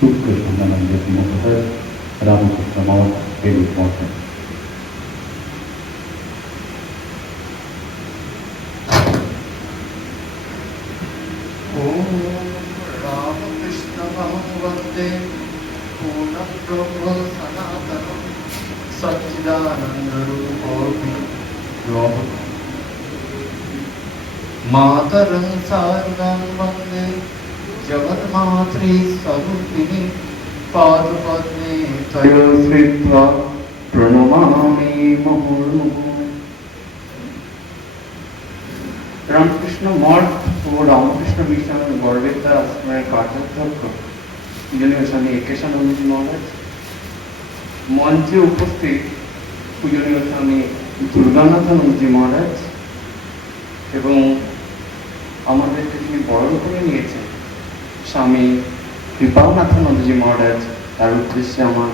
सूक्ष्म संज्ञानंद महोदय, रामकृष्ण मठ, हेरुत मठ। ओम रामकृष्ण वंदे पूर्ण ब्रह्म सनातन सच्चिदानंद रूप मातरं सारदां वन्दे जगन्मातृ स्वरूपिणी पादपद्मे तयोः श्रीत्वा प्रणमामि मुहुर्मुहुः। রামকৃষ্ণ মঠ ও রামকৃষ্ণ মিশন গড়বেতা আশ্রমের কার্যাধ্যক্ষ পূজনীয় স্বামী একেশানন্দজি মহারাজ, মঞ্চে উপস্থিত পূজনীয় স্বামী দুর্গানাথানন্দজি মহারাজ এবং আমাদেরকে তিনি বরণ করে নিয়েছেন স্বামী কৃপানাথানন্দজি মহারাজ, তার উদ্দেশ্যে আমার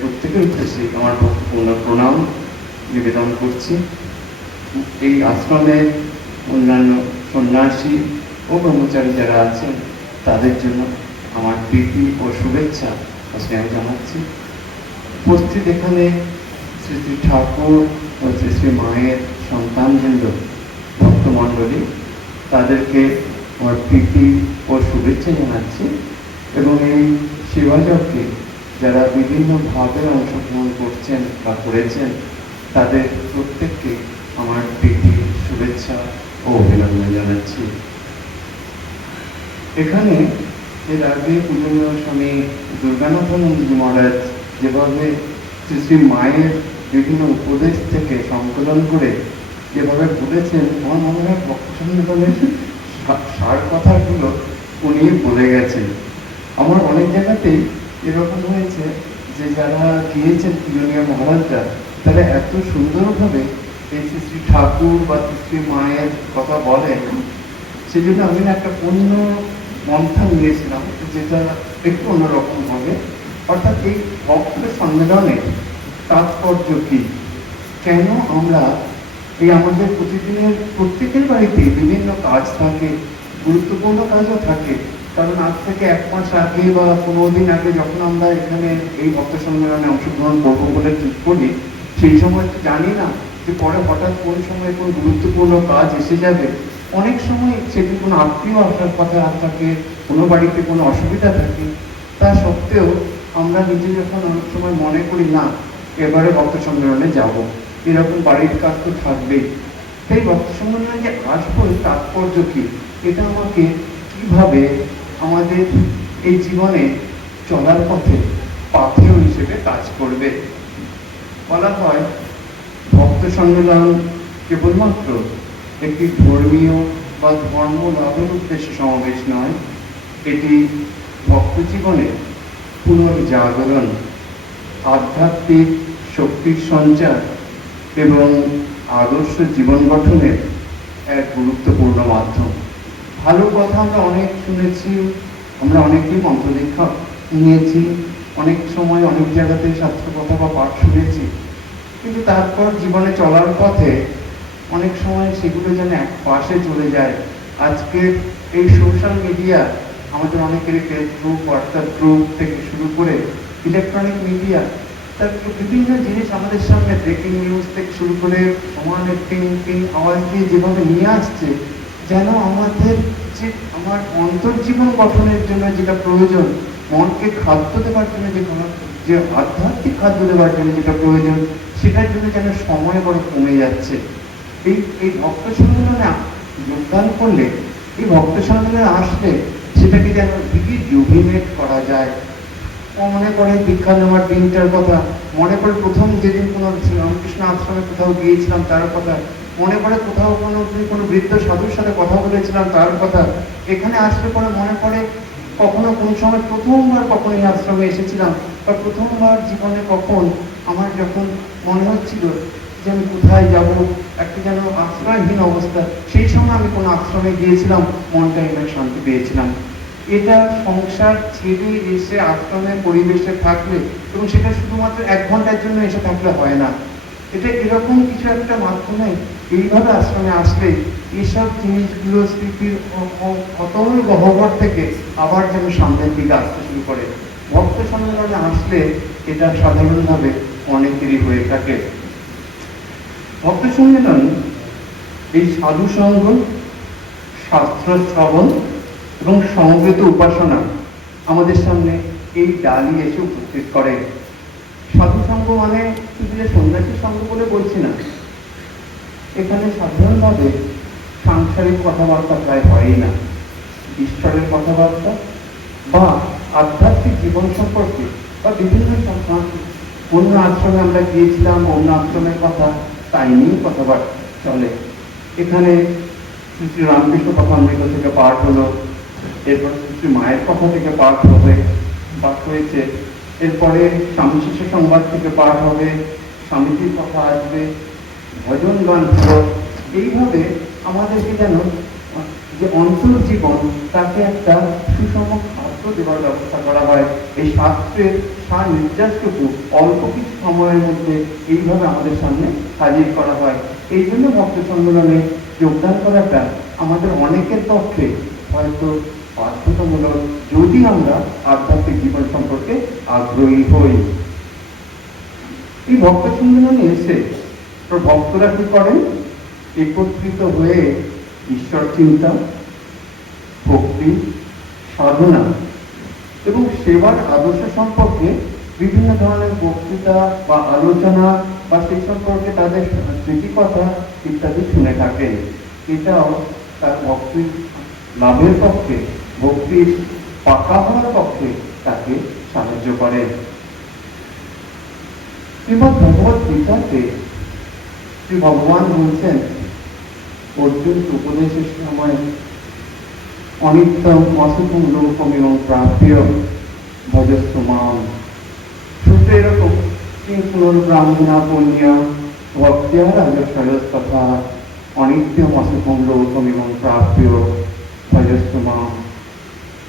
প্রত্যেকের উদ্দেশ্যে আমার ভক্তিপূর্ণ প্রণাম নিবেদন করছি। এই আশ্রমের অন্যান্য সন্ন্যাসী ও ব্রহ্মচারী যারা আছেন তাদের জন্য আমার প্রীতি ও শুভেচ্ছা ও স্নেহ জানাচ্ছি। উপস্থিত এখানে শ্রী শ্রী ঠাকুর ও শ্রী শ্রী মায়ের সন্তানবৃন্দ, ভক্তমণ্ডলী, তাদেরকে আমার প্রীতি ও শুভেচ্ছা জানাচ্ছি এবং এই সেবাযজ্ঞে যারা বিভিন্নভাবে অংশগ্রহণ করছেন বা করেছেন তাদের প্রত্যেককে আমার প্রীতি, শুভেচ্ছা ও অভিনন্দন জানাচ্ছি। এখানে এর আগে পূজনীয় স্বামী দুর্গানাথানন্দজি মহারাজ যেভাবে শ্রী শ্রী মায়ের বিভিন্ন উপদেশ থেকে সংকলন করে যেভাবে বলেছেন, আমার মনে হয় ভক্ত সম্মেলনের সার কথাগুলো উনি বলে গেছেন। আমার অনেক জায়গাতেই এরকম হয়েছে যে যারা গিয়েছেন পূজনীয় মহারাজরা, তারা এত সুন্দরভাবে এই শ্রী শ্রী ঠাকুর বা শ্রী শ্রী মায়ের কথা বলেন, সেই জন্য আমি একটা অন্য মন্থন নিয়েছিলাম যেটা একটু অন্যরকম হবে। অর্থাৎ এই ভক্ত সম্মেলনের তাৎপর্য কি, কেন আমরা এই আমাদের প্রতিদিনের প্রত্যেকের বাড়িতে বিভিন্ন কাজ থাকে, গুরুত্বপূর্ণ কাজও থাকে। কারণ আজ থেকে 1 মাস আগে বা 15 দিন আগে যখন আমরা এখানে এই ভক্ত সম্মেলনে অংশগ্রহণ করবো বলে ঠিক করি, সেই সময় তো জানি না যে পরে হঠাৎ কোন সময় কোন গুরুত্বপূর্ণ কাজ এসে যাবে। অনেক সময় সেটি কোনো আত্মীয় আসার কথা থাকে, কোনো বাড়িতে কোনো অসুবিধা থাকে, তা সত্ত্বেও আমরা নিজে যখন অনেক সময় মনে করি না এবারে ভক্ত সম্মেলনে যাব, এরকম বাড়ির কাজ তো থাকবেই। তাই ভক্ত সম্মেলনে যে আসবো তাৎপর্য কি, এটা আমাকে কিভাবে আমাদের এই জীবনে চলার পথে পাথেয় হিসেবে কাজ করবে। বলা হয় ভক্ত সম্মেলন কেবলমাত্র একটি ধর্মীয় বা ধর্ম লাভের উদ্দেশ্যে সমাবেশ নয়, এটি ভক্ত জীবনে পুনর্জাগরণ, আধ্যাত্মিক শক্তির সঞ্চার এবং আদর্শ জীবন গঠনের এক গুরুত্বপূর্ণ মাধ্যম। ভালো কথা আমরা অনেক শুনেছি, আমরা অনেকেই মন্ত্র দীক্ষা নিয়েছি, অনেক সময় অনেক জায়গাতে শাস্ত্র কথা বা পাঠ শুনেছি, কিন্তু তারপর জীবনে চলার পথে অনেক সময় সেগুলো যেন এক পাশে চলে যায়। আজকে এই সোশ্যাল মিডিয়া আমাদের অনেকেরই ফেসবুক, হোয়াটসঅ্যাপ গ্রুপ থেকে শুরু করে ইলেকট্রনিক মিডিয়া, তার বিভিন্ন জিনিস আমাদের সামনে ব্রেকিং নিউজ থেকে শুরু করে সমানে টিং টিং আওয়াজ দিয়ে যেভাবে নিয়ে আসছে, যেন আমাদের যে আমার অন্তর্জীবন গঠনের জন্য যেটা প্রয়োজন, মনকে খাদ্য দেওয়ার জন্য যে আধ্যাত্মিক খাদ্য দেওয়ার জন্য যেটা প্রয়োজন, সেটার জন্য যেন সময় বড় কমে যাচ্ছে। এই ভক্ত সম্মেলনে যোগদান করলে, এই ভক্ত সম্মেলনে আসলে সেটাকে যেন রিজুভিনেট করা যায়। মনে পড়ে দীক্ষা নেওয়ার দিনটার কথা, মনে পড়ে প্রথম যেদিন কোনো রামকৃষ্ণ আশ্রমে কোথাও গিয়েছিলাম তার কথা, মনে পড়ে কোথাও কোনো বৃদ্ধ সাধুর সাথে কথা বলেছিলাম তার কথা। এখানে আসলে পরে মনে পড়ে কখনো কোন সময় প্রথমবার কখন এই আশ্রমে এসেছিলাম, বা প্রথমবার জীবনে কখন আমার যখন মনে হচ্ছিল যে আমি কোথায় যাব, একটা যেন আশ্রয়হীন অবস্থা, সেই সময় আমি কোনো আশ্রমে গিয়েছিলাম, মনটা এমন শান্তি পেয়েছিলাম। এটা সংসার ছেড়ে এসে আশ্রমের পরিবেশে থাকলে, এবং সেটা শুধুমাত্র 1 ঘন্টার জন্য এসে থাকলে হয় না, এটা এরকম কিছু একটা মাধ্যমে এইভাবে আশ্রমে আসলে এইসব জিনিসগুলো স্মৃতির অতল গহ্বর থেকে আবার যেন সামনের দিকে আসতে শুরু করে। ভক্ত সম্মেলনে আসলে এটা সাধারণভাবে অনেকেরই হয়ে থাকে। ভক্ত সম্মেলন এই সাধু সঙ্গ, শাস্ত্র শ্রবণ এবং সমবেত উপাসনা আমাদের সামনে এই ডালি এসে উপস্থিত করে। সাধু সঙ্গ মানে শুধু যে সন্ন্যাসী সঙ্গ বলে বলছি না, এখানে সাধারণভাবে সাংসারিক কথাবার্তা প্রায় হয়ই না। ঈশ্বরের কথাবার্তা বা আধ্যাত্মিক জীবন সম্পর্কে বা বিভিন্ন অন্য আশ্রমে আমরা গিয়েছিলাম, অন্য আশ্রমের কথা তাই নিয়ে কথাবার্তা চলে। এখানে শ্রী শ্রী রামকৃষ্ণ কথামৃত থেকে পাঠ হলো, এরপর শ্রী শ্রী মায়ের কথা থেকে পাঠ হয়েছে, এরপরে স্বামী শিষ্য সংবাদ থেকে পাঠ হবে, স্বামীজির কথা আসবে, ভজন গান হলো। এইভাবে আমাদেরকে যেন যে অন্তর্জীবন তাকে একটা সুষম খাদ্য দেওয়ার ব্যবস্থা করা হয়। এই শাস্ত্রের সার নির্যাসটুকু অল্প কিছু সময়ের মধ্যে এইভাবে আমাদের সামনে হাজির করা হয়। এই জন্য ভক্ত সম্মেলনে যোগদান করাটা আমাদের অনেকের পক্ষে হয়তো বাধ্যতামূলক, যদি আমরা আধ্যাত্মিক জীবন সম্পর্কে আগ্রহী হই। এই ভক্ত সম্মেলনে এসে ভক্তরা কি করেন? একত্রিত হয়ে ঈশ্বর চিন্তা, ভক্তি, সাধনা এবং সেবার আদর্শ সম্পর্কে বিভিন্ন ধরনের বক্তৃতা বা আলোচনা বা সেই সম্পর্কে তাদের স্মৃতিকথা ইত্যাদি শুনে থাকেন। এটাও তার ভক্তির লাভের পক্ষে, ভক্তির পাকা হওয়ার পক্ষে তাকে সাহায্য করে। শ্রীমদ্ ভগবত গীতাতে শ্রী ভগবান বলছেন অর্জুন উপদেশের সময় অনিত্যম অসুখম লোকমেব প্রাপ্য ভজস্ব মাম। সূত্র এরকম, কিং পুনর্ব্রাহ্মণা পুণ্য ভক্ত্যা রাজস্বরস্তথা অনিত্যম অসুখম লোকমেব প্রাপ্য ভজস্ব মাম।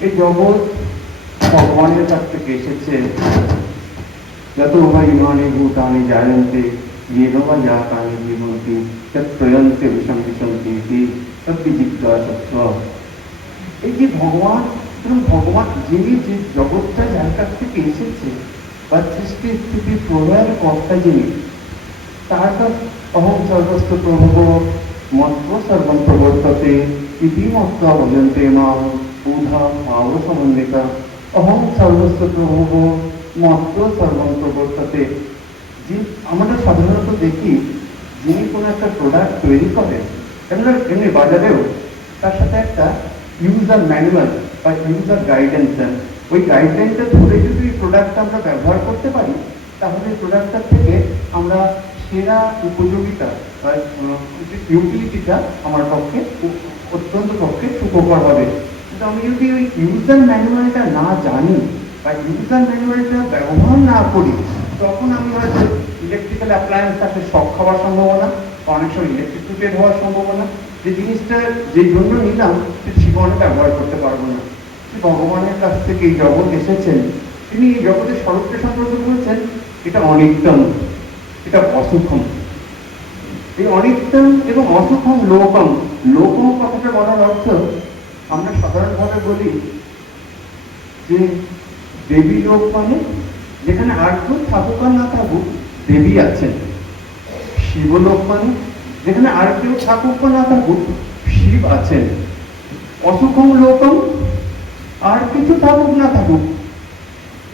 এই জগৎ ভগবানের কাছ থেকে এসেছে। যত বা ইমানি ভূতানি জায়ন্তে येन वा जातानि जीवन्ति तत् प्रयन्ते विषम विशन्ति इति तद्विजिज्ञासत्व। এই যে ভগবান, ভগবান যিনি যে জগৎটা যার কাছ থেকে এসেছে বা সৃষ্টি স্থিতি প্রলয়ের কর্তা যিনি, তার কাছ অহং সর্বস্ব প্রভব মত্ব সর্বম প্রবর্ততে ইতি মত্বা ভজন্তে মাম বুধা ভাব সমন্বিতা। অহং সর্বস্ব প্রভব মত্ব সর্বম প্রবর্ততে। যে আমরা সাধারণত দেখি যিনি কোনো একটা প্রোডাক্ট তৈরি করেন, কেননা এমনি বাজারেও তার সাথে একটা ইউজার ম্যানুয়াল বা ইউজার গাইডেন্স দেন। ওই গাইডলাইনটা ধরে যদি এই প্রোডাক্টটা আমরা ব্যবহার করতে পারি, তাহলে এই প্রোডাক্টটার থেকে আমরা সেরা উপযোগিতা বা ইউটিলিটিটা আমার পক্ষে অত্যন্ত পক্ষে সুখকর হবে। কিন্তু আমি যদি ওই ইউজার ম্যানুয়ালটা না জানি বা ইউজার ম্যানুয়ালটা ব্যবহার না করি, তখন আমি হয়তো ইলেকট্রিক্যাল অ্যাপ্লায়েন্স তাকে শক খাওয়ার সম্ভাবনা বা অনেক সময় ইলেকট্রিসিটেড হওয়ার সম্ভাবনা, যে জিনিসটা যে জন্য নিলাম সে জীবনে ব্যবহার করতে পারবো না। ভগবানের কাছ থেকে এই জগৎ এসেছেন, তিনি এই জগতের স্বরূপকে সম্পর্কে বলছেন এটা অনিত্যম, এটা অসুখম। এই অনিত্যম এবং অসুখম লোকম, লোকম কথাটা বলার অর্থ আমরা সাধারণভাবে বলি যে দেবী লোক মানে যেখানে আর কেউ থাকুক আর না থাকুক দেবী আছেন। শিবলোক মানে যেখানে আর কেউ থাকুক বা না থাকুক শিব আছেন। অসুখম লোকম, আর কিছু থাকুক না থাকুক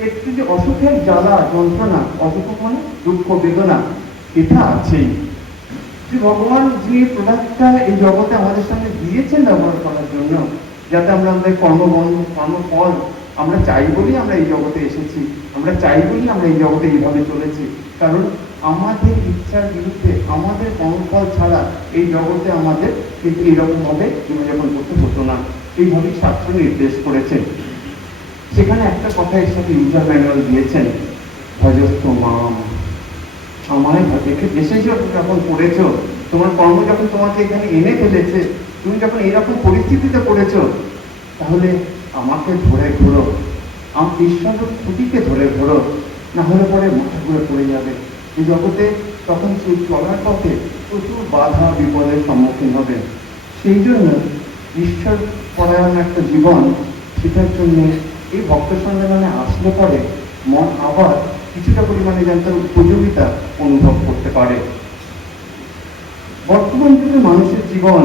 একটু যে অসুখের জ্বালা যন্ত্রণা, অসুখ মানে দুঃখ বেদনা, এটা আছেই। যে ভগবান যে প্রোডাক্টটা এই জগতে আমাদের সামনে দিয়েছেন ব্যবহার করার জন্য, যাতে আমরা আমাদের কর্মফল আমরা চাই বলেই আমরা এই জগতে এসেছি, আমরা চাই বলেই আমরা এই জগতে এইভাবে চলেছি। কারণ আমাদের ইচ্ছার বিরুদ্ধে, আমাদের কর্মফল ছাড়া এই জগতে আমাদের কিন্তু এইরকমভাবে জীবনযাপন করতে হতো না। এইভাবেই শাস্ত্র নির্দেশ করেছে। সেখানে একটা কথা এর সাথে ইউজার ম্যানুয়াল দিয়েছেন, ভজস্ব মাম। আমায় এসেছ যখন পড়েছ, তোমার কর্ম যখন তোমাকে এখানে এনে ফেলেছে, তুমি যখন এইরকম পরিস্থিতিতে পড়েছ, তাহলে আমাকে ধরে ঘোরো, আমার ঈশ্বরের খুঁটিকে ধরে ঘোরো, না হলে পরে মাথা ঘুরে পড়ে যাবে। এই জগতে তখন সেই চলার পথে প্রচুর বাধা বিপদের সম্মুখীন হবে। সেই জন্য ঈশ্বর পরায়ণ একটা জীবন, সেটার জন্য এই ভক্ত সম্মেলনে আসলে পরে মন আবার কিছুটা পরিমাণে যেন তার উপযোগিতা অনুভব করতে পারে। বর্তমান যুগে মানুষের জীবন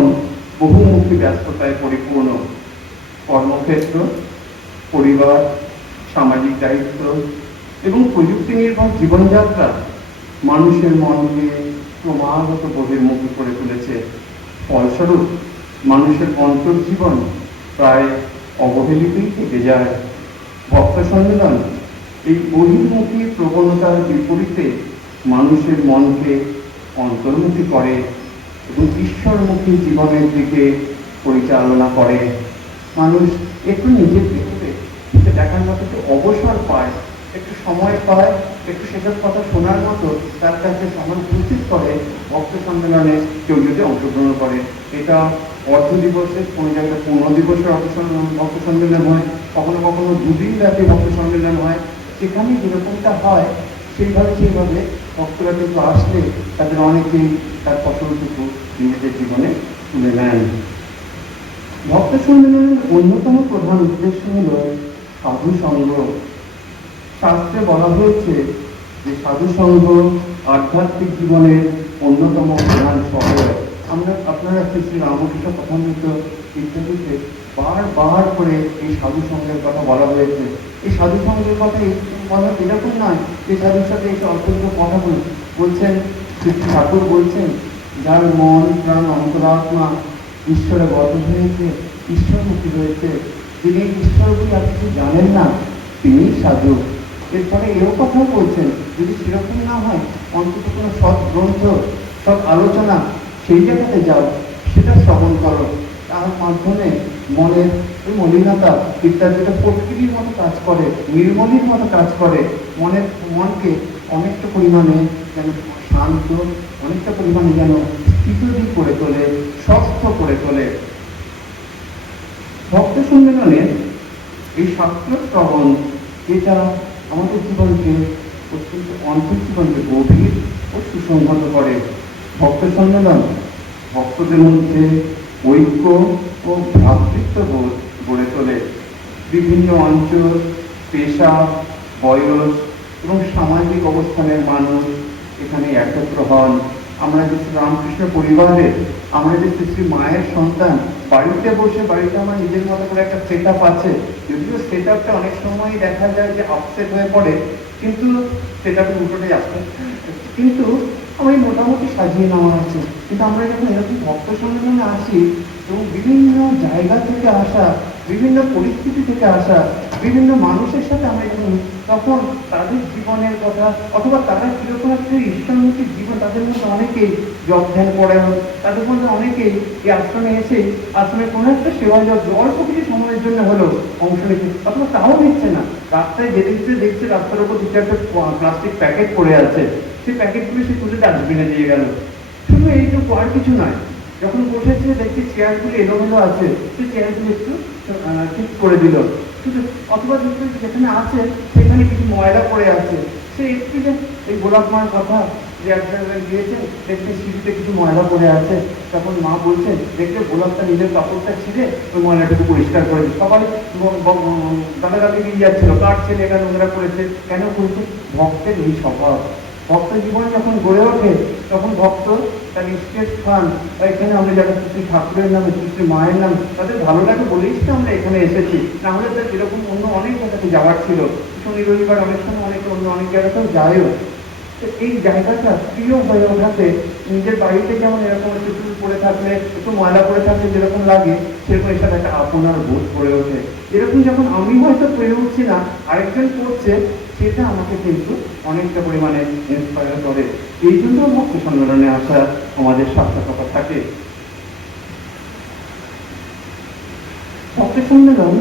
বহুমুখী ব্যস্ততায় পরিপূর্ণ। কর্মক্ষেত্র, পরিবার, সামাজিক দায়িত্ব এবং প্রযুক্তি নির্ভর জীবনযাত্রা মানুষের মনকে ক্রমাগত বহির্মুখী করে তুলেছে। ফলস্বরূপ মানুষের অন্তর্জীবন প্রায় অবহেলিতই থেকে যায়। ভক্ত সম্মেলন এই বহির্মুখী প্রবণতার বিপরীতে মানুষের মনকে অন্তর্মুখী করে এবং ঈশ্বরমুখী জীবনের দিকে পরিচালনা করে। মানুষ একটু নিজের ভেতরে দেখার মতো একটু অবসর পায়, একটু সময় পায়, একটু সেসব কথা শোনার মতো তার কাছে সময় উপস্থিত করে ভক্ত সম্মেলনে কেউ যদি অংশগ্রহণ করে। এটা অর্ধ দিবসে, কোনো জায়গায় 15 দিবসের ভক্ত সম্মেলন হয়, কখনো কখনো 2 দিন ব্যাপী ভক্ত সম্মেলন হয়। সেখানে যেরকমটা হয় সেইভাবে ভক্তরা কিন্তু আসলে তাদের অনেকেই তার ফসলটুকু নিজেদের জীবনে তুলে নেন। ভক্ত সম্মেলনের অন্যতম প্রধান উদ্দেশ্য হল সাধু সঙ্গ। শাস্ত্রে বলা হয়েছে যে সাধু সঙ্গ আধ্যাত্মিক জীবনের অন্যতম প্রধান সহায়ক। আপনারা শ্রী রামকৃষ্ণ কথামৃত ইত্যাদিতে বারবার করে এই সাধু সঙ্গের কথা বলা হয়েছে। এই সাধু সঙ্গের কথা বলা এরকম নয় যে সাধুর সাথে এসে অল্প কথা বলছেন। শ্রী ঠাকুর বলছেন, যার মন প্রাণ অন্তরাত্মা ঈশ্বরে বদ্ধ হয়েছে, ঈশ্বরমুখী হয়েছে, যিনি ঈশ্বর বলে আর কিছু জানেন না, তিনি সাধু। এরপরে এও কথাও বলছেন, যদি সেরকম না হয় অন্তত কোনো সৎ গ্রন্থ, সৎ আলোচনা সেই জায়গাতে যাও, সেটা শ্রবণ করো। তার মাধ্যমে মনের ওই মলিনতা ইত্যাদিটা প্রকৃতির মতো কাজ করে, নির্মলির মতো কাজ করে, মনকে অনেকটা পরিমাণে যেন শান্ত, অনেকটা পরিমাণে যেন স্থিতধী করে তোলে, সুস্থ করে তোলে। ভক্ত সম্মেলনে এই শাস্ত্র শ্রবণ, এটা আমাদের জীবনকে অত্যন্ত অন্তর্জীবনকে গভীর ও সুসংহত করে। ভক্ত সম্মেলন ভক্তদের মধ্যে ঐক্য ও ভ্রাতৃত্ববোধ গড়ে তোলে। বিভিন্ন অঞ্চল, পেশা, বয়স এবং সামাজিক অবস্থানের মানুষ এখানে একত্র হন। আমরা যে রামকৃষ্ণ পরিবারের, আমরা যে শ্রী মায়ের সন্তান, বাড়িতে বসে, বাড়িতে আমার নিজের মতো করে একটা সেট আপ আছে, যদিও সেট আপটা অনেক সময় দেখা যায় যে আপসেট হয়ে পড়ে, কিন্তু সেট আপের উল্টোটাই আসে, কিন্তু আমি মোটামুটি সাজিয়ে নেওয়া আছে। কিন্তু আমরা যখন এরকম ভক্ত সম্মেলনে আসি এবং বিভিন্ন জায়গা থেকে আসা, বিভিন্ন পরিস্থিতি থেকে আসা বিভিন্ন মানুষের সাথে আমরা যখন, তখন তাদের জীবনের কথা অথবা তারা কিরকম একটা ঈশ্বরমুখী জীবন, তাদের মধ্যে অনেকেই জপ ধ্যান পড়ানো, তাদের মধ্যে অনেকেই এই আশ্রমে এসে আশ্রমে কোনো একটা সেবা অল্প কিছু সময়ের জন্য হলেও অংশ নিচ্ছে, অথবা তাও নিচ্ছে না, রাস্তায় যেতে দেখছে রাস্তার উপর 2-4টা প্লাস্টিক প্যাকেট পড়ে আছে, সেই প্যাকেটগুলো সে তুলে ডাস্টবিনে দিয়ে গেল। শুধু এইটুকু, আর কিছু নয়। যখন বসেছে দেখছি চেয়ারগুলো এলোমেলো আছে, সেই চেয়ারগুলো একটু ঠিক করে দিল। শুধু অথবা যেখানে আছে সেখানে কিছু ময়লা পড়ে আছে, সে একটু যে এই গোলাপ মার কথা যে একজন দিয়েছেন, দেখতে সিঁড়িতে কিছু ময়লা পড়ে আছে, তখন মা বলছেন দেখলে গোলাপটা নিজের কাপড়টা ছিঁড়ে ওই ময়লাটাকে পরিষ্কার করে দিচ্ছে। সবাই দাদাদাদি দিয়ে যাচ্ছিল, কার ছেলে এখানে নোংরা করেছে, কেন করেছে? ভক্তের এই স্বভাব। ভক্ত জীবন যখন গড়ে ওঠে তখন ভক্ত তার ইষ্টের স্থান, এখানে আমরা যারা শ্রী ঠাকুরের নামে, শ্রী মায়ের নামে, তাদের ভালো লাগে বলেই তো আমরা এখানে এসেছি, না হলে তার এরকম অন্য অনেক জায়গাতে যাওয়ার ছিল। শনি রবিবার অনেক সময় অন্য অনেক জায়গাতেও যায়ও। তো এই জায়গাটা প্রিয় হয়ে ওঠাতে নিজের বাড়িতে যেমন এরকম একটু চুল পড়ে থাকলে, একটু ময়লা পড়ে থাকলে যেরকম লাগে, সেরকম এর সাথে একটা আপনার বোধ করে ওঠে। এরকম যখন আমি হয়তো পেরে উঠছি না, আরেকজন করছে, সেটা আমাকে কিন্তু অনেকটা পরিমাণে ইন্সপায়ার করে। এই জন্য ভক্ত সম্মেলনে আসা আমাদের সার্থকতা থাকে। ভক্ত সম্মেলন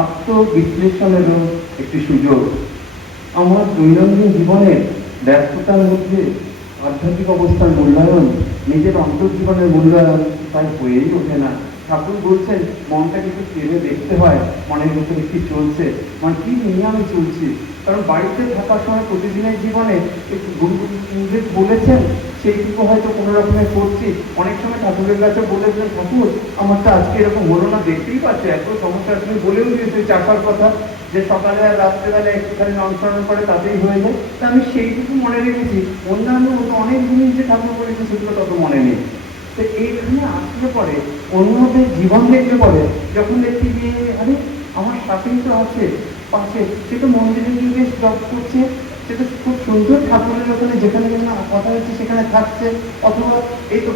আত্মবিশ্লেষণেরও একটি সুযোগ। আমার দৈনন্দিন জীবনের ব্যস্ততার মধ্যে আধ্যাত্মিক অবস্থার মূল্যায়ন, নিজের অন্তর্জীবনের মূল্যায়ন তাই হয়েই ওঠে না। ঠাকুর বলছেন মনটাকে একটু ফেলে দেখতে হয়, মনের ভিতরে কি চলছে, মানে কি নিয়ে আমি চলছি। কারণ বাড়িতে থাকার সময় প্রতিদিনের জীবনে একটু গুরু বলেছেন সেইটুকু হয়তো কোনো রকমে করছি। অনেক সময় ঠাকুরের কাছে বলেছেন, ঠাকুর আমার তো আজকে এরকম হলো না, দেখতেই পাচ্ছে এত সমস্যা, তুমি বলেও দিয়েছো চাষার কথা যে সকালে আর রাত্রেবেলা একটুখানি অনুসরণ করে তাতেই হয়ে যায়। তা আমি সেইটুকু মনে রেখেছি, অন্যান্য অনেক জিনিস যে ঠাকুর বলেছে সেগুলো তত মনে নেই। তো এইখানে আসলে পরে অন্যদের জীবন দেখলে পরে যখন দেখছি যে আরে আমার সাথেই তো আছে পাশে, সে তো মন্দিরে গিয়ে বেশ জব করছে, সে তো খুব সুন্দর ঠাকুরের ওখানে যেখানে কথা হচ্ছে সেখানে থাকছে, অথবা এই তো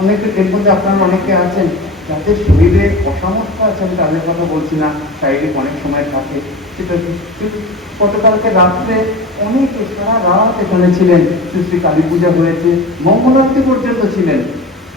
অনেকে দেখবেন যে আপনারা অনেকে আছেন যাদের শরীরে অসামর্থ্য আছে, আমি তাদের কথা বলছি না, শারীরিক অনেক সময় থাকে সেটা। গতকালকে রাত্রে অনেক সারা রাত এখানে ছিলেন, শ্রী শ্রী কালী পূজা হয়েছে, মঙ্গলারতি পর্যন্ত ছিলেন।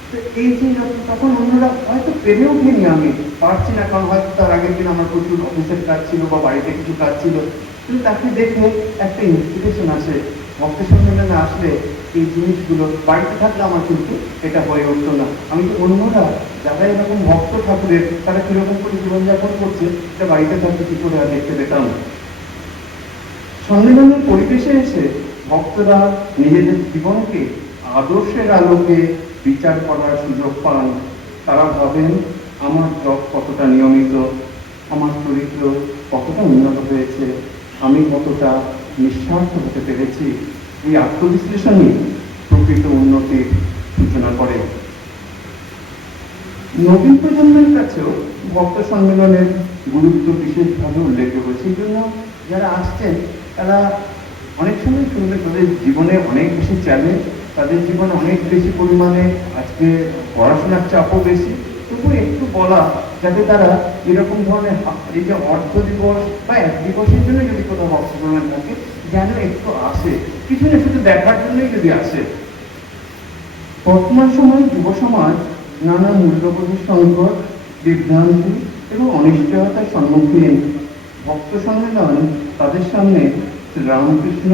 তো এই যে তখন অন্যরা হয়তো পেরে উঠিনি, আমি পারছি না, কারণ হয়তো তার আগের দিন আমার প্রচুর অফিসের কাজ ছিল বা বাড়িতে কিছু কাজ ছিল। কিন্তু তাকে দেখে একটা ইন্সপিরেশন আসে, ভক্ত সম্মেলনে আসলে এই জিনিসগুলো বাড়িতে থাকলে আমার কিন্তু এটা হয়ে উঠতো না। আমি তো অন্যরা যারা এরকম ভক্ত ঠাকুরের তারা কিরকম করে জীবনযাপন করছে এটা বাড়িতে থাকতে কি করে দেখতে পেতাম। সম্মেলনের পরিবেশে এসে ভক্তরা নিজেদের জীবনকে আদর্শের আলোকে বিচার করার সুযোগ পান। তারা ভাবেন আমার জব কতটা নিয়মিত, আমার চরিত্র কতটা উন্নত হয়েছে, আমি কতটা নিঃস্বার্থ হতে পেরেছি। এই আত্মবিশ্লেষণই প্রকৃত উন্নতির সূচনা করে। নবীন প্রজন্মের কাছেও ভক্ত সম্মেলনের গুরুত্ব বিশেষভাবে উল্লেখযোগ্য। সেই জন্য যারা আসছেন তারা অনেক সময় শুনবে তাদের জীবনে অনেক বেশি চ্যালেঞ্জ, তাদের জীবনে অনেক বেশি পরিমাণে আজকে পড়াশোনার চাপও বেশি, তবু একটু বলা যাতে তারা এরকম ধরনের এই যে অর্থ দিবস বা এক দিবসের জন্য যদি কোথাও ভক্ত সম্মেলন থাকে যেন একটু আসে, কিছু না শুধু দেখার জন্যই যদি আসে। বর্তমান সময়ে যুব সমাজ নানা মূল্যবোধের সংকট, বিভ্রান্তি এবং অনিশ্চয়তার সম্মুখীন। ভক্ত সম্মেলন তাদের সামনে শ্রী রামকৃষ্ণ,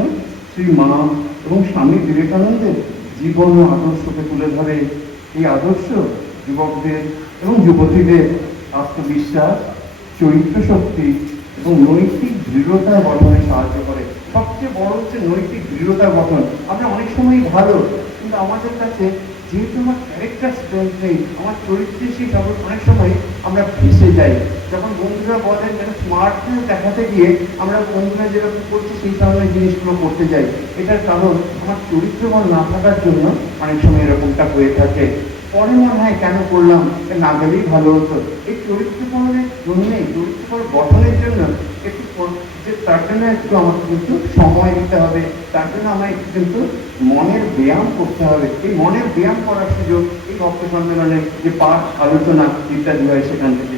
শ্রী মা এবং স্বামী বিবেকানন্দের জীবন ও আদর্শকে তুলে ধরে। এই আদর্শ যুবকদের এবং যুবতীদের আত্মবিশ্বাস, চরিত্র শক্তি এবং নৈতিক দৃঢ়তা গঠনে সাহায্য করে। সবচেয়ে বড় হচ্ছে নৈতিক দৃঢ়তা গঠন। আমরা অনেক সময়ই ভালো, কিন্তু আমাদের কাছে যেহেতু আমার ক্যারেক্টার স্ট্রেংথ নেই, আমার চরিত্রের সেই সব অনেক সময় আমরা ভেসে যাই। যখন বন্ধুরা বলেন যেন স্মার্টনেস দেখাতে গিয়ে আমরা বন্ধুরা যেরকম করছি সেই ধরনের জিনিসগুলো করতে যাই, এটার কারণ আমার চরিত্রবল না থাকার জন্য অনেক সময় এরকমটা হয়ে থাকে। পরে মনে হয় কেন করলাম, না গেলেই ভালো হতো। এই চরিত্রবলের জন্যে, চরিত্রবল গঠনের জন্য একটু যে তার জন্য একটু আমাকে কিন্তু সময় দিতে হবে, তার জন্য আমায় কিন্তু মনের ব্যায়াম করতে হবে। এই মনের ব্যায়াম করার সুযোগ এই ভক্ত সম্মেলনে যে পাঠ, আলোচনা ইত্যাদি হয় সেখান থেকে।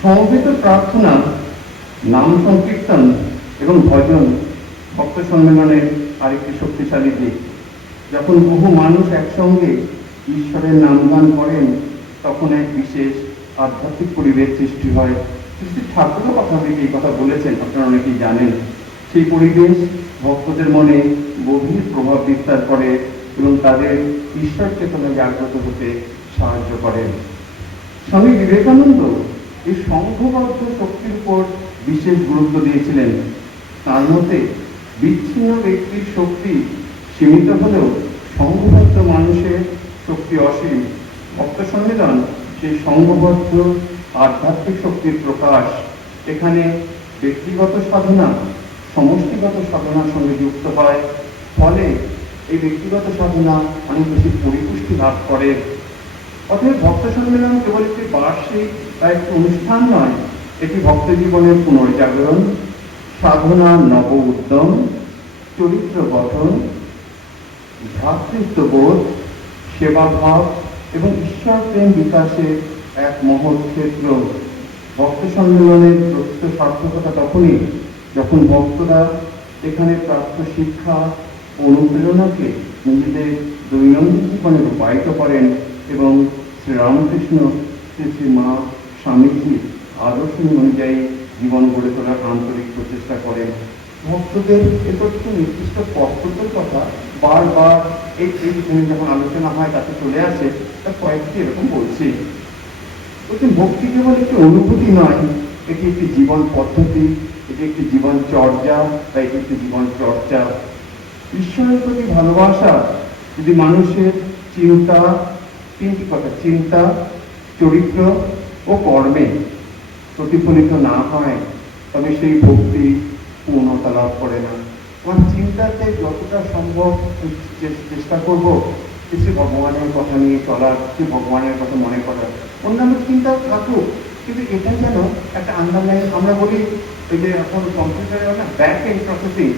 সমবেত প্রার্থনা, নাম সংকীর্তন এবং ভজন ভক্ত সম্মেলনের আরেকটি শক্তিশালী দিক। যখন বহু মানুষ একসঙ্গে ঈশ্বরের নামগান করেন তখন এক বিশেষ আধ্যাত্মিক পরিবেশ সৃষ্টি হয়। শ্রী ঠাকুরও কথা দিকে এই কথা বলেছেন, আপনারা অনেকেই জানেন। সেই পরিবেশ ভক্তদের মনে গভীর প্রভাব বিস্তার করে এবং তাদের ঈশ্বর চেতনায় জাগ্রত হতে সাহায্য করেন। স্বামী বিবেকানন্দ এই সংঘবদ্ধ শক্তির উপর বিশেষ গুরুত্ব দিয়েছিলেন। তার মতে বিচ্ছিন্ন ব্যক্তির শক্তি সীমিত হলেও সংঘবদ্ধ মানুষের শক্তি অসীম। ভক্ত সম্মেলন সেই সংঘবদ্ধ আধ্যাত্মিক শক্তির প্রকাশ। এখানে ব্যক্তিগত সাধনা সমষ্টিগত সাধনার সঙ্গে যুক্ত হয়, ফলে এই ব্যক্তিগত সাধনা অনেক বেশি পরিপুষ্টি লাভ করে। অতএব ভক্ত সম্মেলন কেবল একটি বার্ষিক বা একটি অনুষ্ঠান নয়, এটি ভক্ত জীবনের পুনর্জাগরণ, সাধনার নব উদ্যম, চরিত্র গঠন, ভ্রাতৃত্ববোধ, সেবাভাব এবং ঈশ্বর প্রেম বিকাশের এক মহৎ ক্ষেত্র। ভক্ত সম্মেলনের প্রকৃত সার্থকতা তখনই যখন ভক্তরা এখানে প্রাপ্ত শিক্ষা ও অনুপ্রেরণাকে নিজেদের দৈনন্দিন জীবনে রূপায়িত করেন এবং শ্রীরামকৃষ্ণ, শ্রী শ্রী মা, স্বামীজির আদর্শ অনুযায়ী জীবন গড়ে তোলার আন্তরিক প্রচেষ্টা করেন। ভক্তদের এরপর কিছু নির্দিষ্ট কর্তব্যের কথা বারবার এই যখন আলোচনা হয় তাতে চলে আসে। তার কয়েকটি এরকম বলছি। বলছেন ভক্তি কেবল একটি অনুভূতি নয়, এটি একটি জীবন পদ্ধতি, এটি একটি জীবন চর্যা, বা এটি একটি জীবন চর্চা। ঈশ্বরের প্রতি ভালোবাসা যদি মানুষের চিন্তা, তিনটি কথা, চিন্তা, চরিত্র ও কর্মে প্রতিফলিত না হয়, তবে সেই ভক্তি পূর্ণতা লাভ করে না। আমার চিন্তাতে যতটা সম্ভব চেষ্টা করব কিছু ভগবানের কথা নিয়ে চলার, কিছু ভগবানের কথা মনে করার। অন্যান্য চিন্তাও থাকুক, কিন্তু এটা যেন একটা আন্ডারলাইন, আমরা বলি ওই যে এখন কম্পিউটারে হয় না ব্যাক এন্ড প্রসেসিং,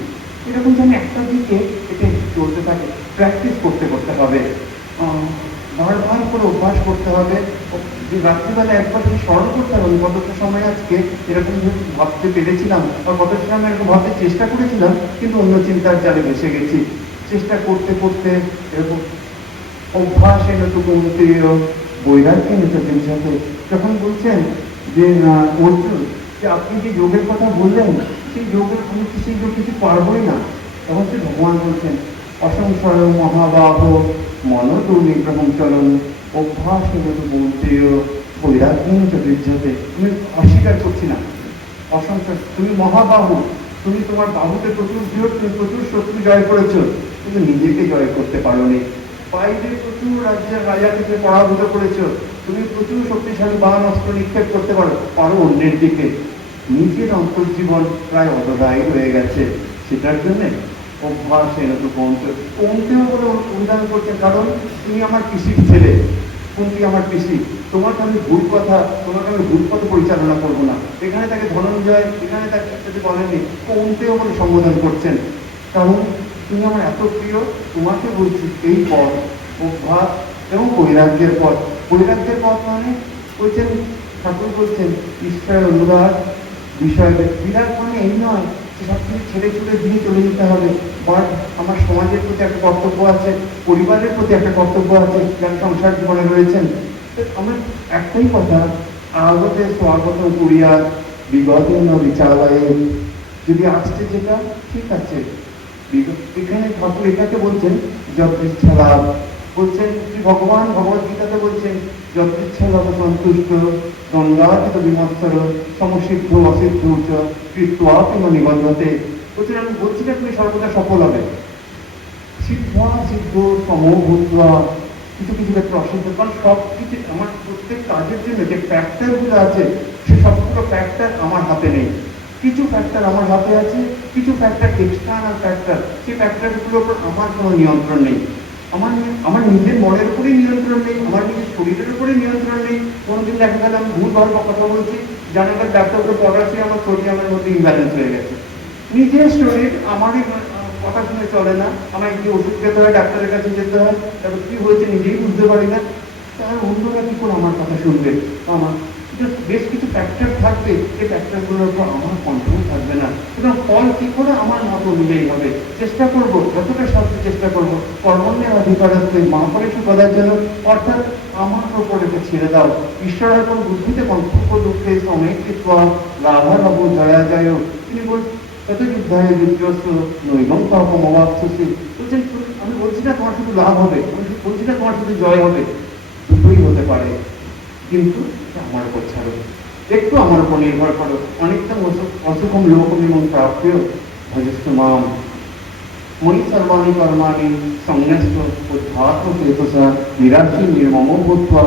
এরকম যেন একটা দিকে এটা চলতে থাকে। প্র্যাকটিস করতে করতে হবে, বারবার করে অভ্যাস করতে হবে। যে রাত্রিবেলা একবার তুমি স্মরণ করতে হবে কতটা সময় আজকে এরকম ভাবতে পেরেছিলাম, বা কতটা সময় এরকম ভাবতে চেষ্টা করেছিলাম, কিন্তু অন্য চিন্তার জালে ভেসে গেছি। চেষ্টা করতে করতে এরকম অভ্যাস এনটুকু বৈরাগ্য এনেছেন সাথে। যখন বলছেন যে অর্জুন, যে আপনি যে যোগের কথা বললেন, সেই যোগের আমি সেই যোগ কিছু পারবই না। তখন সে ভগবান বলছেন অসংশয় মহাবাহ মন দুর্নিগ্রহম চলন অভ্যাস এনটুকু বৈরাগ্য চতুর্যাতে। আমি অস্বীকার করছি না, অসংশয় তুমি মহাবাহু, তুমি তোমার বাহুতে প্রচুর বৃহৎ, তুমি প্রচুর শত্রু জয় করেছো, কিন্তু নিজেকে জয় করতে পারোনি। বাইরে প্রচুর রাজ্যের রাজাকে পরাভূত করেছো, তুমি প্রচুর শক্তিশালী বান অস্ত্র নিক্ষেপ করতে পারো অন্যের দিকে। নিজের অন্তর্জীবন প্রায় অদদায়ী হয়ে গেছে। সেটার জন্য অভ্যাস এনতো কমতেও বলে অনুদান করছে, কারণ তুমি আমার পিসির ছেলে, কুন্তি আমার পিসি, তোমাকে আমি ভুল কথা, তোমাকে আমি ভুল পথে পরিচালনা করবো না। এখানে তাকে ধনঞ্জয়, এখানে তাকে যদি বলেনি, কমতেও বলে সম্বোধন করছেন, কারণ তুমি আমার এত প্রিয়। তোমাকে বলছি এই পথ, অভ্যাস এবং বৈরাগ্যের পথ। বৈরাগ্যের পথ মানে বলছেন, ঠাকুর বলছেন ঈশ্বরের অনুরাগ বিষয়। বিরাগ মানে এই নয় যে সব কিছু ছেড়ে ছুড়ে দিয়ে চলে যেতে হবে, বাট আমার সমাজের প্রতি একটা কর্তব্য আছে, পরিবারের প্রতি একটা কর্তব্য আছে, যারা সংসার জীবনে রয়েছেন। আমার একটাই কথা, আগতে স্বাগত করিয়া বিগত বিচারালয়ে, যদি আসছে যেটা ঠিক আছে। এখানে ঠাকুর এটাকে বলছেন যদৃচ্ছা লাভ, বলছেন শ্রী ভগবান ভগবত গীতাতে বলছেন যদৃচ্ছা লাভ সন্তুষ্ট গঙ্গাতীত বিমৎসর সমসিদ্ধ অসিদ্ধ চ কৃত্বাপিন নিবন্ধতে। বলছেন আমি বলছি না তুমি সর্বদা সফল হবে, সিদ্ধা সিদ্ধ সমভূত্বা, কিছু কিছু ক্ষেত্রে অসিদ্ধ, কারণ সব কিছু আমার প্রত্যেক কাজের জন্য যে ফ্যাক্টরগুলো আছে সে সবগুলো ফ্যাক্টর আমার হাতে নেই। কিছু ফ্যাক্টর আমার হাতে আছে, কিছু ফ্যাক্টর এক্সটার্নাল ফ্যাক্টর, সেই ফ্যাক্টরগুলোর উপর আমার কোনো নিয়ন্ত্রণ নেই। আমার নিজের মনের উপরেই নিয়ন্ত্রণ নেই, আমার নিজের শরীরের উপরে নিয়ন্ত্রণ নেই। কোনোদিন দেখা গেল আমি ভুলভাল কথা বলছি, জানা গেল ডাক্তারকে পড়াচ্ছি, আমার সোডিয়ামের মধ্যে ইমব্যালেন্স হয়ে গেছে। নিজের শরীর আমারই কথা শুনে চলে না, আমায় কি ওষুধ খেতে হয়, ডাক্তারের কাছে যেতে হয়, তারপর কি হয়েছে নিজেই বুঝতে পারি না, তাহলে অন্যরা কি করে আমার কথা শুনবে? আমার বেশ কিছু ফ্যাক্টর থাকবে, এই ফ্যাক্টরগুলোর উপর আমার কন্ট্রোল থাকবে না, সুতরাং ফল কি করে আমার মত অনুযায়ী হবে। চেষ্টা করব, যতটা সাধ্য চেষ্টা করব, কর্মণ্যের অধিকারত্বে মহাপরিষু করার জন্য, অর্থাৎ আমার উপর এটা ছেড়ে দাও। ঈশ্বরের কোন বুদ্ধিতে কর্তব্য দুঃখে সমৃদ্ধ লাভালাভ জয়া যায়, তিনি বলছেন তত যুদ্ধায় যুদ্ধস্ব নৈবং পাপম অবাপসি। বলছেন আমি বলছি না তোমার শুধু লাভ হবে, আমি বলছি না তোমার শুধু জয় হবে, দুটোই হতে পারে, কিন্তু আমার উপর ছাড়ো, একটু আমার উপর নির্ভর করো। অনেকটা অসুখম লোকম এবং প্রাপ্য ভজস্ত মাম ময়ি সর্বাণি কর্মাণি সংন্যস্ত উদ্ধাত্ম চেতসা নিরাশী নির্মম ভূত্বা।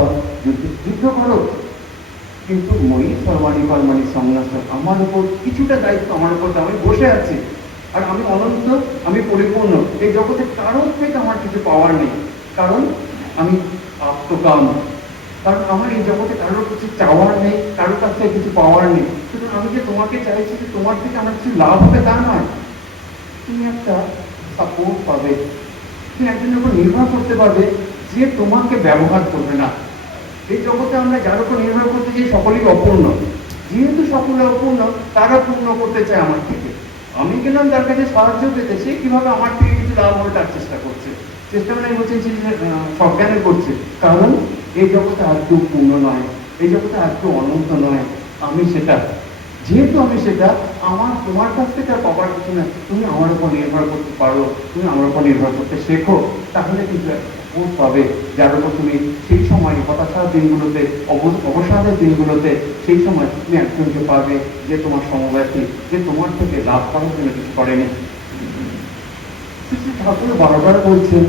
যুদ্ধ করো, কিন্তু মই সর্বাণি কর্মাণি সংন্যস্ত, আমার উপর কিছুটা দায়িত্ব আমার উপর, আমি বসে আছি আর আমি অনন্ত, আমি পরিপূর্ণ, এই জগতে কারোর থেকে আমার কিছু পাওয়ার নেই, কারণ আমি আত্মকাম, কারণ আমার এই জগতে কারোর কিছু চাওয়ার নেই, কারোর কাছ থেকে কিছু পাওয়ার নেই। সুতরাং আমি যে তোমাকে চাইছি যে তোমার থেকে আমার কিছু লাভ হবে তা নয়, তুমি একটা সাপোর্ট পাবে, তুমি একজনের উপর নির্ভর করতে পারবে যে তোমাকে ব্যবহার করবে না। এই জগতে আমরা যার উপর নির্ভর করতে চাই সকলেই অপূর্ণ, যেহেতু সকলে অপূর্ণ তারা পূর্ণ করতে চায় আমার থেকে। আমি গেলাম তার কাছে সাহায্য পেতে, সে কিভাবে আমার থেকে কিছু লাভ হবে তার চেষ্টা করছে, চেষ্টা মানে বলছে যে সজ্ঞানে করছে, কারণ এই জগতে আর কেউ পূর্ণ নয়, এই জগতে আর কেউ অনন্ত নয়, আমি সেটা। যেহেতু আমি সেটা, আমার তোমার কাছ থেকে আর পাবার কিছু না, তুমি আমার উপর নির্ভর করতে পারো, তুমি আমার উপর নির্ভর করতে শেখো, তাহলে কিন্তু বোধ পাবে, যার উপর তুমি সেই সময় হতাশার দিনগুলোতে, অবসাদের দিনগুলোতে সেই সময় তুমি একজনকে পাবে যে তোমার সমব্যথী, যে তোমার থেকে লাভ করার জন্য কিছু করেনি। শ্রী শ্রী ঠাকুর বারবার বলছেন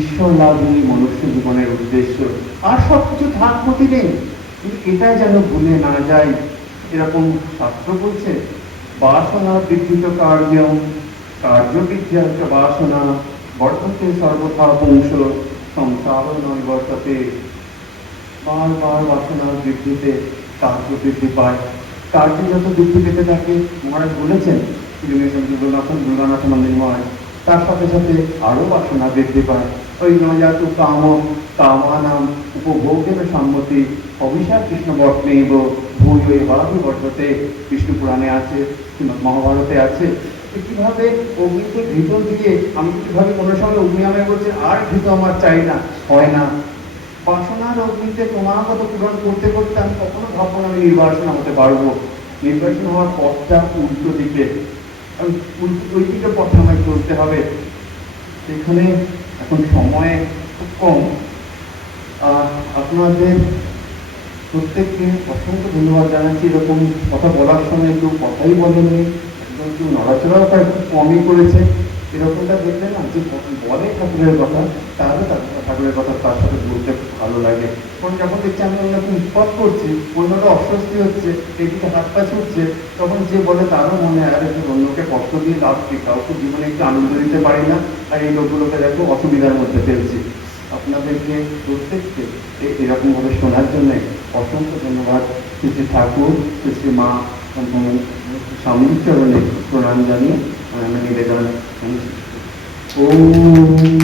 ঈশ্বর লাভই মনুষ্য জীবনের উদ্দেশ্য, আর সবকিছু থাক ক্ষতি নেই, কিন্তু এটা যেন ভুলে না যাই। এরকম শাস্ত্র বলছে বাসনা বৃদ্ধিত কার্যম, কার্য বৃদ্ধিয়াচ বাসনা, বর্ততে সর্বথা পুংস, সংসার নয় বর্ততে। বারবার বাসনার বৃদ্ধিতে কার্য বৃদ্ধি পায়, কার্য যত বৃদ্ধি পেতে থাকে, মহারাজ বলেছেন দুর্গানাথ মন্দির মহারাজ, তার সাথে সাথে আরো বাসনা বৃদ্ধি পায়। ওই নজাতু কাম কামানাম উপভোগের সম্মতি অভিশা কৃষ্ণ বর্তনেব ভূয় এভাবে বর্ততে, বিষ্ণু পুরাণে আছে, মহাভারতে আছে। কিভাবে অগ্নিতে ঘৃত দিয়ে আমি কিভাবে কোনো সময় অগ্নি আমায় বলছে আর ঘৃত আমার চাই না, হয় না। বাসনার অগ্নিতে ক্রমাগত পূরণ করতে করতে আমি কখনো ভাববো না আমি নির্বাসন হতে পারবো। নির্বাসন হওয়ার পথটা উল্টো দিকে, ওই দিকে পথে আমায় চলতে হবে। সেখানে এখন সময় খুব কম। আপনাদের প্রত্যেককে অসংখ্য ধন্যবাদ জানাচ্ছি। এরকম কথা বলার সময় কেউ কথাই বলেননি, একদম কেউ নড়াচড়াও তার একটু কমই করেছে। এরকমটা দেখলে না, যে বলে ঠাকুরের কথা, তাহলে ঠাকুরের কথা তার সাথে বলতে ভালো লাগে। কারণ যখন দেখছি আমি অন্যকে উৎপাত করছি, অন্যটা অস্বস্তি হচ্ছে, এইদিকে হাত পা ছুটছে, তখন যে বলে তারও মনে হয় আরে অন্যকে কষ্ট দিয়ে লাভ কি, কাউকে জীবনে একটু আনন্দ দিতে পারি না, আর এই লোকগুলোকে দেখো অসুবিধার মধ্যে ফেলছি। আপনাদেরকে প্রত্যেককে এরকম ভাবে শোনার জন্য অসংখ্য ধন্যবাদ। শ্রী শ্রী ঠাকুর, শ্রী শ্রী মা স্বামীর চরণে প্রণাম জানিয়ে আমি নিবেদন। ওম